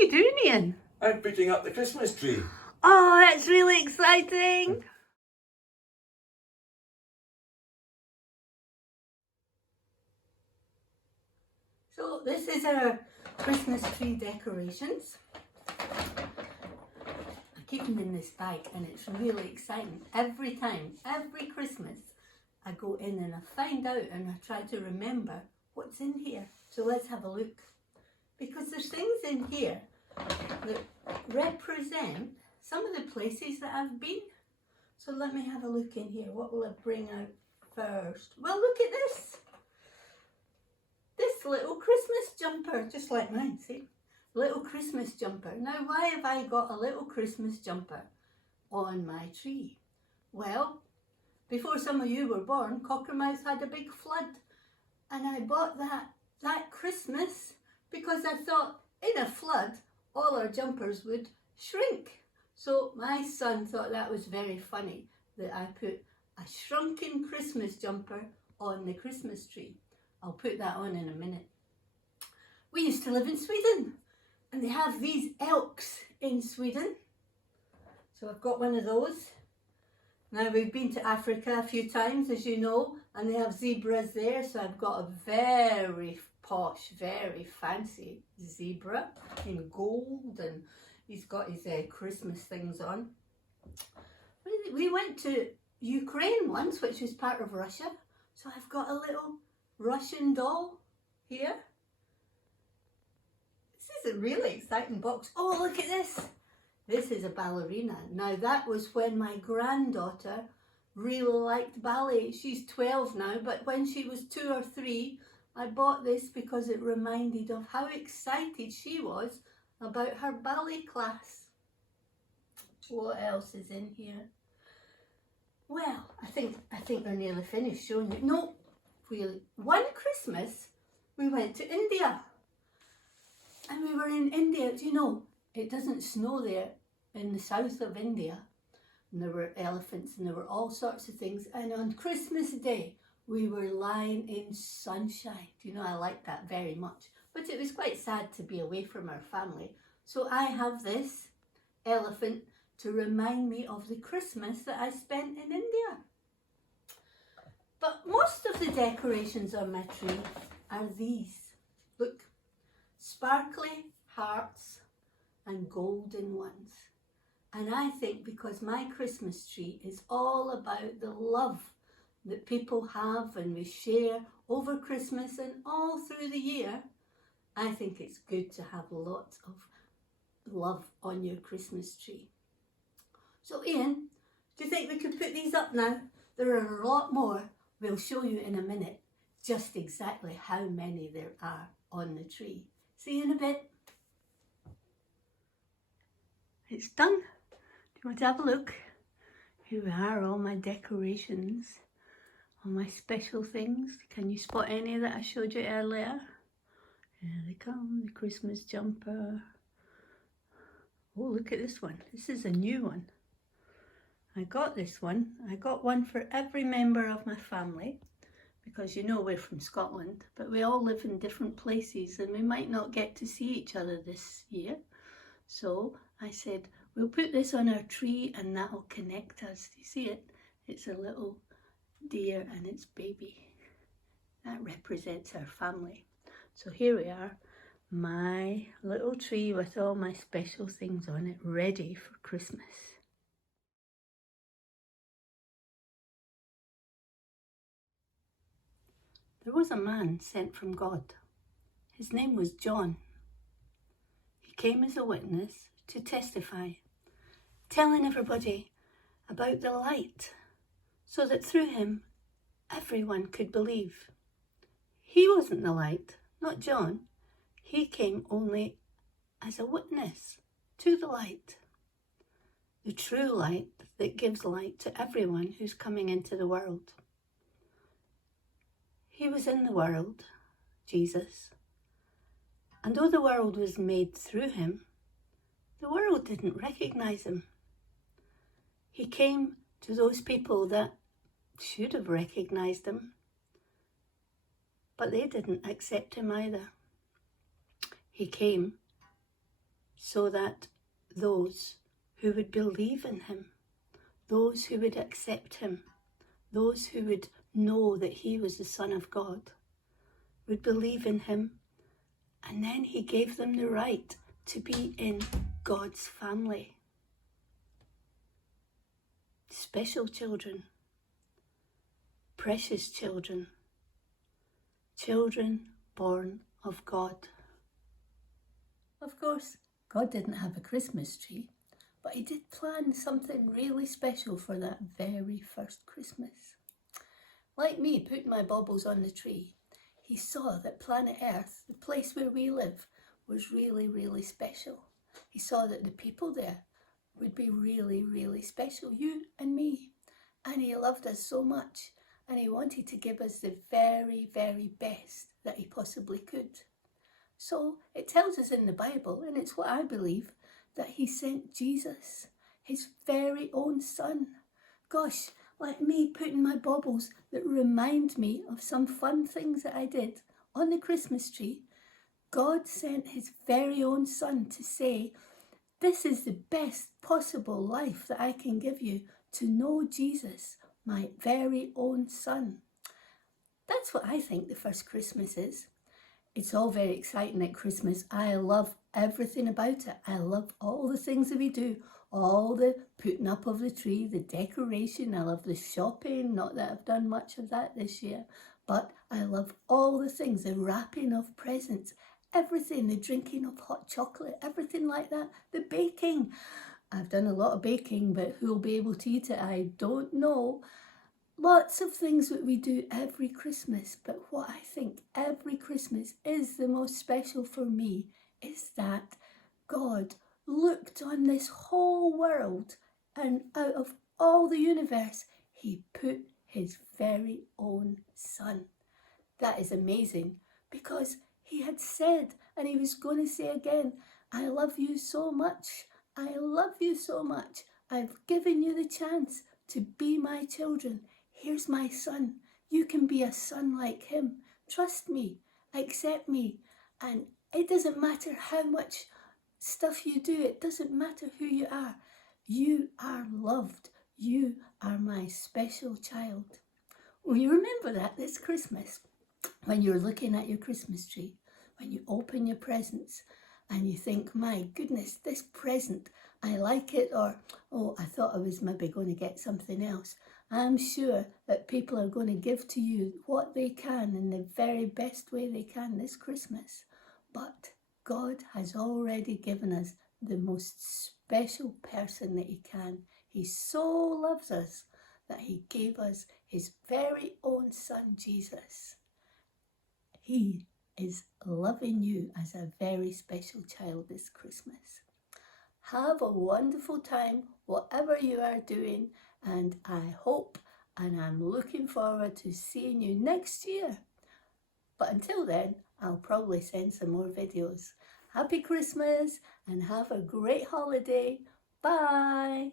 you doing, Ian? I'm putting up the Christmas tree. Oh, that's really exciting. So this is our Christmas tree decorations. I keep them in this bag and it's really exciting. Every time, every Christmas, I go in and I find out and I try to remember what's in here. So let's have a look. Because there's things in here that represent some of the places that I've been. So let me have a look in here. What will I bring out first? Well, look at this. This little Christmas jumper, just like mine, see? Little Christmas jumper. Now, why have I got a little Christmas jumper on my tree? Well, before some of you were born, Cockermouth had a big flood. And I bought that Christmas because I thought in a flood, all our jumpers would shrink. So my son thought that was very funny that I put a shrunken Christmas jumper on the Christmas tree. I'll put that on in a minute. We used to live in Sweden and they have these elks in Sweden. So I've got one of those. Now we've been to Africa a few times, as you know, and they have zebras there. So I've got a very posh, very fancy zebra in gold, and he's got his Christmas things on. We went to Ukraine once, which is part of Russia. So I've got a little Russian doll here. This is a really exciting box. Oh, look at this. This is a ballerina. Now that was when my granddaughter really liked ballet. She's 12 now, but when she was 2 or 3, I bought this because it reminded of how excited she was about her ballet class. What else is in here? Well, I think they're nearly finished showing you. No, really. One Christmas, we went to India. And we were in India. Do you know, it doesn't snow there in the south of India. And there were elephants and there were all sorts of things. And on Christmas Day, we were lying in sunshine. Do you know, I like that very much. But it was quite sad to be away from our family. So I have this elephant to remind me of the Christmas that I spent in India. But most of the decorations on my tree are these. Look, sparkly hearts and golden ones. And I think because my Christmas tree is all about the love that people have and we share over Christmas and all through the year, I think it's good to have lots of love on your Christmas tree. So Ian, do you think we could put these up now? There are a lot more. We'll show you in a minute just exactly how many there are on the tree. See you in a bit. It's done. Do you want to have a look? Here we are, all my decorations, all my special things. Can you spot any that I showed you earlier? Here they come, the Christmas jumper. Oh, look at this one. This is a new one. I got this one. I got one for every member of my family because you know we're from Scotland, but we all live in different places and we might not get to see each other this year. So I said, we'll put this on our tree and that'll connect us. Do you see it? It's a little deer and its baby. That represents our family. So here we are, my little tree with all my special things on it, ready for Christmas. There was a man sent from God. His name was John. He came as a witness to testify, telling everybody about the light, so that through him everyone could believe. He wasn't the light, not John. He came only as a witness to the light, the true light that gives light to everyone who's coming into the world. He was in the world, Jesus, and though the world was made through him, the world didn't recognize him. He came to those people that should have recognized him, but they didn't accept him either. He came so that those who would believe in him, those who would accept him, those who would know that he was the Son of God, would believe in him, and then he gave them the right to be in God's family. Special children, precious children, children born of God. Of course, God didn't have a Christmas tree, but he did plan something really special for that very first Christmas. Like me putting my baubles on the tree, he saw that planet Earth, the place where we live, was really, really special. He saw that the people there would be really, really special, you and me. And he loved us so much, and he wanted to give us the very, very best that he possibly could. So it tells us in the Bible, and it's what I believe, that he sent Jesus, his very own son. Gosh, like me putting my baubles that remind me of some fun things that I did on the Christmas tree, God sent his very own son to say, this is the best possible life that I can give you, to know Jesus, my very own son. That's what I think the first Christmas is. It's all very exciting at Christmas. I love everything about it. I love all the things that we do, all the putting up of the tree, the decoration. I love the shopping, not that I've done much of that this year, but I love all the things, the wrapping of presents, everything, the drinking of hot chocolate, everything like that, the baking. I've done a lot of baking, but who will be able to eat it, I don't know. Lots of things that we do every Christmas, but what I think every Christmas is the most special for me is that God looked on this whole world, and out of all the universe, he put his very own son. That is amazing, because he had said, and he was going to say again, I love you so much. I love you so much. I've given you the chance to be my children. Here's my son. You can be a son like him. Trust me. Accept me. And it doesn't matter how much stuff you do. It doesn't matter who you are. You are loved. You are my special child. Will you remember that this Christmas? When you're looking at your Christmas tree, when you open your presents and you think, my goodness, this present, I like it, or, oh, I thought I was maybe going to get something else. I'm sure that people are going to give to you what they can in the very best way they can this Christmas. But God has already given us the most special person that he can. He so loves us that he gave us his very own son, Jesus. He is loving you as a very special child this Christmas. Have a wonderful time, whatever you are doing, and I hope and I'm looking forward to seeing you next year. But until then, I'll probably send some more videos. Happy Christmas and have a great holiday. Bye.